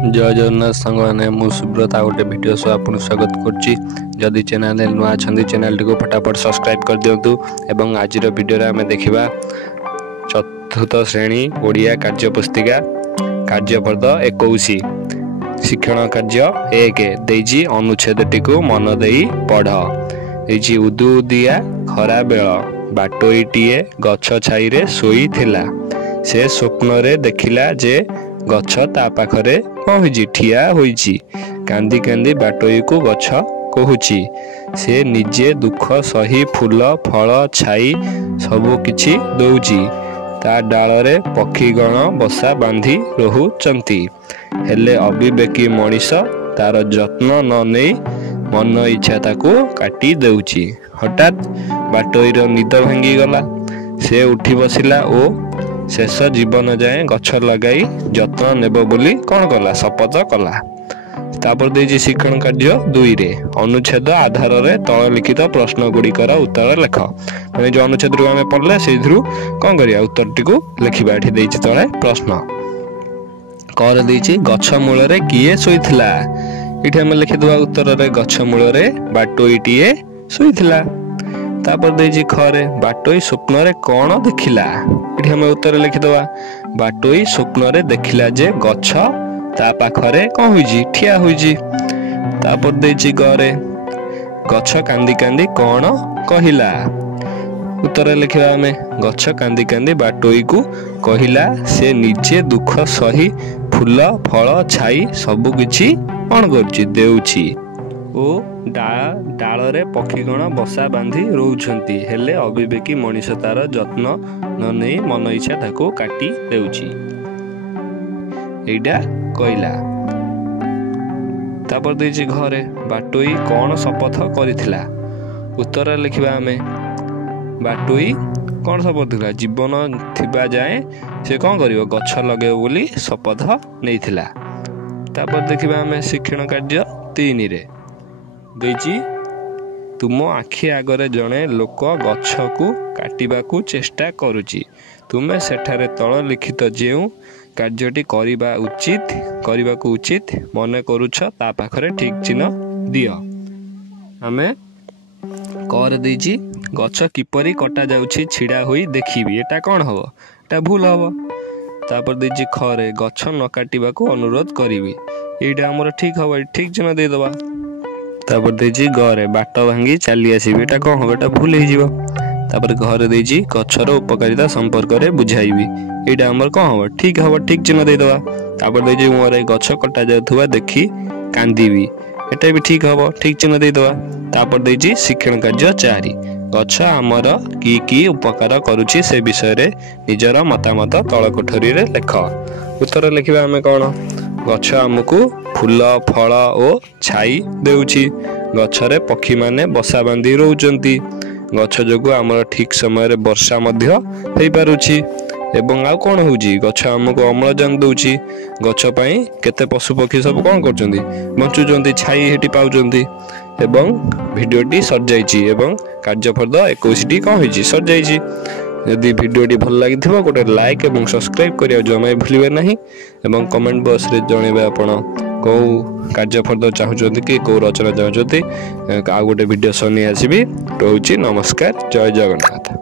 जय जगन्नाथ सांग मैंने सुब्रत आ गोटे भिड सह आपको स्वागत करुँच चैनल नुआ अच्छा चैनल टी फटाफट सब्सक्राइब कर दिंतु। एवं आज भिडियो आम देखा चतुर्थ श्रेणी ओडिया कार्य पुस्तिका कार्यफर्द 21 शिक्षण कार्य 1 देजी अनुच्छेद टी मन दे पढ़ देजी उदु उदिया खरा बेल बाटोईटीए गछ छाई शोई थिला से स्वप्न रे देखिला जे गछ ता पाखरे कौन ठिया होईची कांदी कांदी बाटोई को गछ कहूची से निजे दुख सही फूल फल छाई सबु किछि दौची ता डाल रे पक्षीगण बसा बांधी रहुचंती हेले अविवेकी मनीष तार जत्न न नहीं मन इच्छा ताको काटी देउची। हठात बाटोईर निद भांगी गला से उठी बसिला ओ शेष जीवन जाए गछ लगाई जत्न नेब बोली कौन कला शपथ कला। तापर देजी शिक्षण कार्य 2 रे अनुच्छेद आधार रे तल लिखित प्रश्न गुड़िकर उत्तर लेख मैंने जो अनुच्छेद रू आम पढ़ले से कौन करिया उत्तर टी लिखा एठी देछि तले प्रश्न कर देछि गछ मूल रे किए सोईथिला इठी हम लिखिदवा उत्तर रे गछ मूल रे बाटोईटीए सोईथिला। तापर देछि खरे बाटोई स्वप्न रे कौन देखिला इठी हम उत्तर लिखिदवा बाटोई स्वप्न रे देखिला जे गछ ता पाखरे कौन होईजी ठिया होईजी। तापर देछि गरे गछ कांदी कांदी कौन कहिला उत्तर लिखिबा हमें गछ कांदी कांदी बाटोई को कहिला से निजे दुख सही फूल फल छाई सबु किछि कौन करछि देउछि ओ डाल रे पक्षीगण बसा बांधी रोचंती हेले अविवेकी मनीष तार जत्न न नहीं मन इच्छा ताको काटी देउछि एइडा कहला। तापर देछि घरे बाटोई कौन शपथ करिथिला उत्तर लिखिबा हमें बाटोई कौन शपथ थिला जीवन थिबा जाए से कौन करिवो गछ लगेबो बोली शपथ नेइथिला। तापर देखिबा हमें शिक्षण कार्य 3 रे देछि तुम आखि आगरे जड़े लोक गछ को काटिबा को चेष्टा करुची तुमे सेठारे तल लिखित जेउ कार्यटी करने को उचित मन करुछ ता पाखरे ठीक चिन्ह दियो। आमे कर देछि गछ किपरि कटा जाउछि छिड़ा होई देखिबी एटा कौन हबो एटा भूल हबो। तापर देछि खरे गछ न काटिबा को अनुरोध करिवि एटा हमर ठीक हबो ठीक चिन्ह दे दबा। तापर देछि घरे बाट भांगी चली आसीबी एटा कौन हबो एटा भूल हो जिवो। तापर घर देछि गछर उपकारिता संपर्क रे बुझाइबी एटा हमर कौन हबो ठीक चिन्ह दे दबा। तापर देछि मोरे गछ कटा जाउथुवा देखि कांदीबी एटा भी ठीक हबो ठीक चिन्ह दे दबा। तापर देछि शिक्षण कार्य 4 गछ आमर की उपकार करूछि से विषय रे निजर मतामत तळ कोठरी रे लेख उत्तर लिखिबा हमें कौन गछ आमको फूल फल ओ छाई देउछि गछरे पक्षी माने बसा बांधी रहउचंती गछ जोगु आमर ठीक समय रे वर्षा मध्य हेई पारुछि एवं आ कौन होउछि गछ आमको अम्लजान दउछि गछ पई केते पशु पक्षी सब कौन करचंती बंचुचंती छाई हेटी पाउचंती एवं भिडियोटी सर जाइछि एवं कार्यफर्द 21 टी कौन होइछि सर जाइछि। यदि भिडियोटी भल लगी गोटे लाइक और सब्सक्राइब करिया जमा भूलिबे नहीं एवं कमेंट बॉक्स रे जणेबे आपण कौ कार्यफर्द चाहूचंती कि कौ रचना चाहूचंती आ गोटे भिडियो सनी आसीबी रहउछि। नमस्कार जय जगन्नाथ।